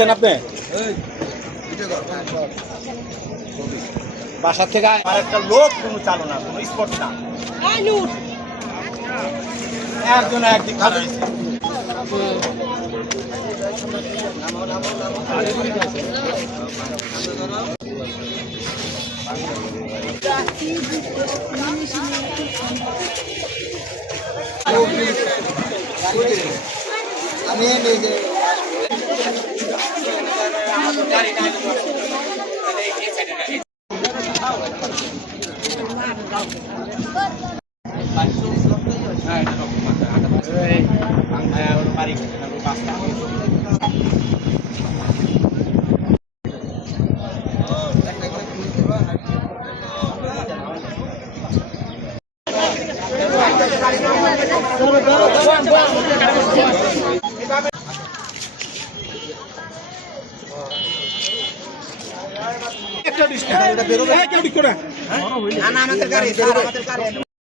করছেন আপনি? বাসা থেকে আর একটা লোক কোনো চালনা কোনো স্পট না একজন একদিক আমি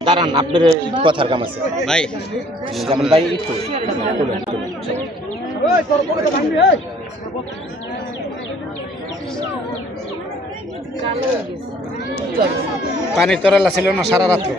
দাঁড়ান, আপনার কথার কাম আছে ভাই। যেমন ভাই একটু পানির তরলা ছিল না সারা রাত্র।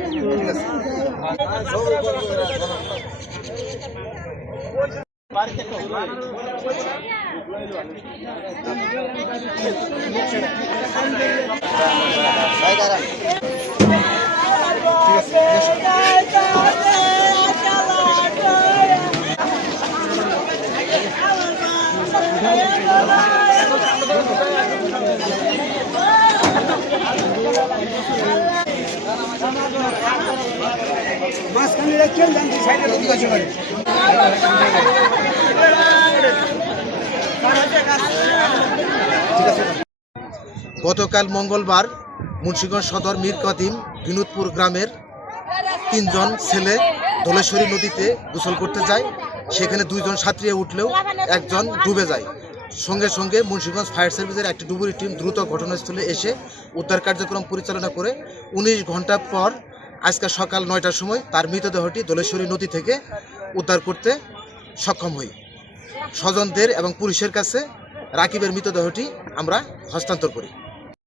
গতকাল মঙ্গলবার মুন্সিগঞ্জ সদর মীর কাদিম বিনোদপুর গ্রামের 3 জন ছেলে ধলেশ্বরী নদীতে গোসল করতে যায়। সেখানে 2 জন সাঁতরিয়ে উঠলেও একজন ডুবে যায়। সঙ্গে সঙ্গে মুন্সিগঞ্জ ফায়ার সার্ভিসের একটি ডুবুরি টিম দ্রুত ঘটনাস্থলে এসে উদ্ধার কার্যক্রম পরিচালনা করে 19 ঘন্টা পর আজকে সকাল 9টার সময় তার মৃতদেহটি ধলেশ্বরী নদী থেকে উদ্ধার করতে সক্ষম হই। স্বজনদের এবং পুলিশের কাছে রাকিবের মৃতদেহটি আমরা হস্তান্তর করি।